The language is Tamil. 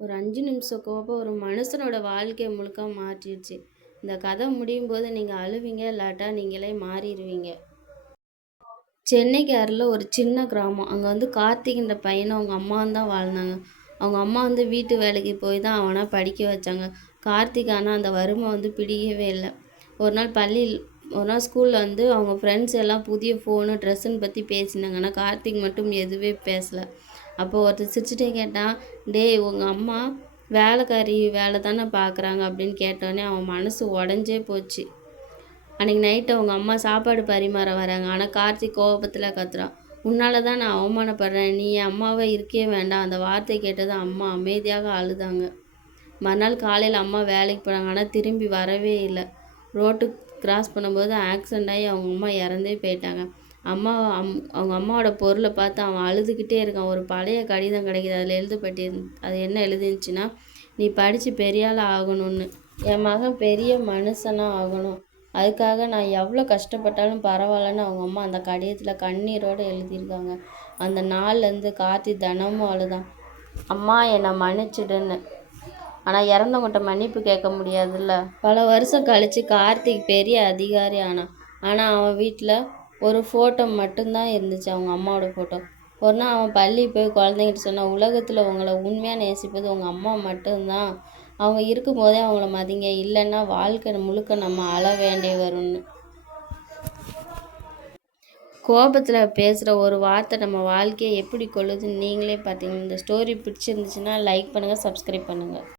ஒரு 5 நிமிஷம் கோபம் ஒரு மனுஷனோட வாழ்க்கைய முழுக்க மாற்றிடுச்சு. இந்த கதை முடியும்போது நீங்க அழுவீங்க, இல்லாட்டா நீங்களே மாறிருவீங்க. சென்னைக்கு அருகில ஒரு சின்ன கிராமம். அங்க கார்த்திக்ன்ற பையனும் அவங்க அம்மாவும் தான் வாழ்ந்தாங்க. அவங்க அம்மா வீட்டு வேலைக்கு போய் தான் அவன படிக்க வச்சாங்க. கார்த்திக் ஆனா அந்த வறுமை பிடிக்கவே இல்ல. ஒரு நாள் பள்ளியில் ஒரு நாள் ஸ்கூல்ல அவங்க ஃப்ரெண்ட்ஸ் எல்லாம் புதிய ஃபோனு, ட்ரெஸ்ஸுன்னு பத்தி பேசினாங்க. ஆனா கார்த்திக் மட்டும் எதுவே பேசல. அப்போ ஒருத்தன் சிரிச்சுட்டே கேட்டான், "டேய் உங்க அம்மா வேலைக்காரி வேலை தானே பார்க்குறாங்க" அப்படின்னு கேட்டோனே அவன் மனசு உடஞ்சே போச்சு. அன்றைக்கி நைட்டு அவங்க அம்மா சாப்பாடு பரிமாற வராங்க. ஆனால் கார்த்திக் கோபத்தில் கத்துறான், "உன்னால தான் நான் அவமானப்படுறேன். நீ என் அம்மாவே இருக்கவே வேண்டாம்." அந்த வார்த்தை கேட்டதும் அம்மா அமைதியாக அழுதாங்க. மறுநாள் காலையில் அம்மா வேலைக்கு போனாங்க. ஆனால் திரும்பி வரவே இல்லை. ரோட்டு கிராஸ் பண்ணும்போது ஆக்சிடெண்ட் ஆகி அவங்க அம்மா இறந்தே போயிட்டாங்க. அவங்க அம்மாவோட பொருளை பார்த்து அவன் அழுதுகிட்டே இருக்கான். ஒரு பழைய கடிதம் கிடைக்கிது. அதில் அது என்ன எழுதிருந்துச்சுன்னா, "நீ படித்து பெரிய ஆள் ஆகணும்னு. என் மகன் பெரிய மனுஷனாக ஆகணும். அதுக்காக நான் எவ்வளோ கஷ்டப்பட்டாலும் பரவாயில்லன்னு" அவங்க அம்மா அந்த கடிதத்தில் கண்ணீரோடு எழுதியிருக்காங்க. அந்த நாள்லேருந்து கார்த்தி தினமும் அழுதான், "அம்மா என்னை மன்னிச்சிடுன்னு." ஆனால் இறந்தவங்கள்ட்ட மன்னிப்பு கேட்க முடியாதுல்ல. பல வருஷம் கழித்து கார்த்திக் பெரிய அதிகாரி ஆனான். ஆனால் அவன் வீட்டில் ஒரு ஃபோட்டோ மட்டும்தான் இருந்துச்சு, அவங்க அம்மாவோட ஃபோட்டோ. ஒரு நாள் அவன் பள்ளி போய் குழந்தைங்கிட்ட சொன்னான், "உலகத்தில் உங்களை உண்மையாக நேசிப்பது உங்கள் அம்மா மட்டும்தான். அவங்க இருக்கும்போதே அவங்கள மதிங்க, இல்லைன்னா வாழ்க்கை முழுக்க நம்ம அழ வேண்டி வரும்னு." கோபத்தில் பேசுகிற ஒரு வார்த்தை நம்ம வாழ்க்கையை எப்படி கொள்ளுதுன்னு நீங்களே பார்த்தீங்க. இந்த ஸ்டோரி பிடிச்சிருந்துச்சுன்னா லைக் பண்ணுங்கள், சப்ஸ்கிரைப் பண்ணுங்கள்.